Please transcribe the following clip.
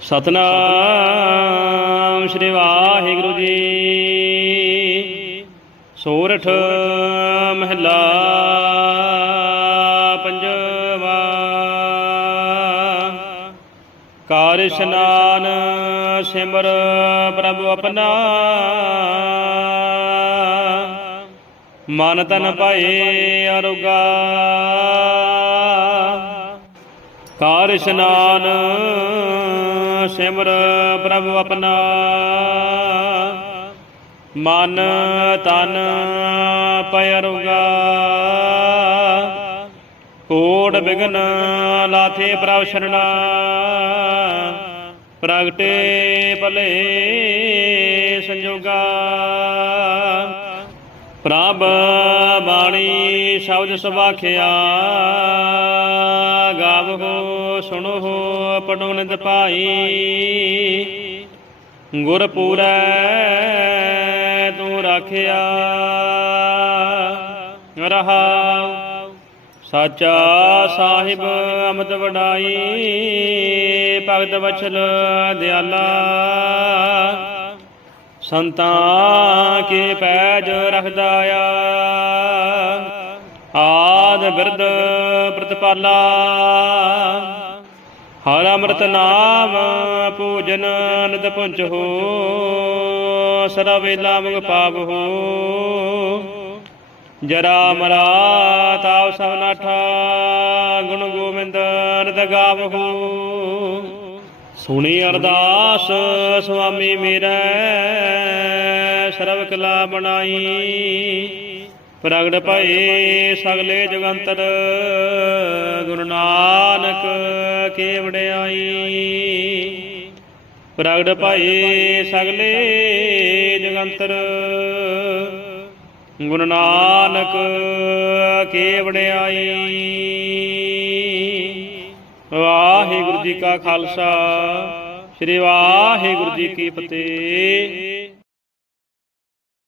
ਸਤਨਾਮ ਸ੍ਰੀ ਵਾਹਿਗੁਰੂ ਜੀ। ਸੋਰਠ ਮਹਿਲਾ ਪੰਜਵਾ। ਕਾਰ ਇਸ਼ਨਾਨ ਸਿਮਰ ਪ੍ਰਭੂ ਆਪਣਾ। ਮਨ ਤਨ ਪਾਏ ਅਰੁਗਾ। ਕਾਰ ਇਸ਼ਨਾਨ ਸਿਮਰ ਪ੍ਰਭ ਆਪਣਾ। ਮਨ ਤਨ ਪਿਆਰੁਗਾ ਕੋੜ ਬਿਗਨ ਲਾਥੇ ਪ੍ਰਭ ਸ਼ਰਣਾ ਪ੍ਰਗਟੇ ਭਲੇ ਸੰਜੋਗਾ। ਪ੍ਰਭ ਬਾਣੀ ਸ਼ਬਦ ਸੁਭਾਖਿਆ। ਗਾਵੋ, ਸੁਣੋ। ਪੜੋ ਨਿਤ ਭਾਈ। ਗੁਰ ਪੂਰੈ ਤੂੰ ਰਾਖਿਆ। ਰਹਾਉ ਸਾਚਾ ਸਾਹਿਬ ਅਮਤ ਵਡਾਈ। ਭਗਤ ਵਛਲ ਦਿਆਲਾ। ਸੰਤਾਂ ਕੇ ਪੈਜ ਰਖਦਾ ਆ। ਆਦ ਬਿਰਦ ਪ੍ਰਤਪਾਲਾ। ਹਰ ਅੰਮ੍ਰਿਤ ਨਾਮ ਪੂਜਨ ਨਿਤ ਪੁੰਚ ਹੋ, ਸਦਾ ਵੇਲਾ ਮੁਗ ਪਾਪ ਹੋ। ਜਰਾ ਮਰਾ ਤਾਵ ਸਭ ਨਾਠਾ, ਗੁਣ ਗੋਬਿੰਦ ਗਾਵ ਹੋ। ਸੁਣੀ ਅਰਦਾਸ ਸੁਆਮੀ ਮੇਰਾ ਸਰਬ ਕਲਾ ਬਣਾਈ। ਪ੍ਰਗਟ ਭਏ ਸਗਲੇ ਜਗੰਤਰ, ਗੁਰੂ ਨਾਨਕ ਕੇ ਵਡਿਆਈ ਪ੍ਰਗਟ ਭਏ ਸਗਲੇ ਜਗੰਤਰ, ਗੁਰੂ ਨਾਨਕ ਕੇ ਵਡਿਆਈ ਵਾਹਿਗੁਰੂ ਜੀ ਕਾ ਖਾਲਸਾ, ਸ੍ਰੀ ਵਾਹਿਗੁਰੂ ਜੀ ਕੀ ਫਤਿਹ।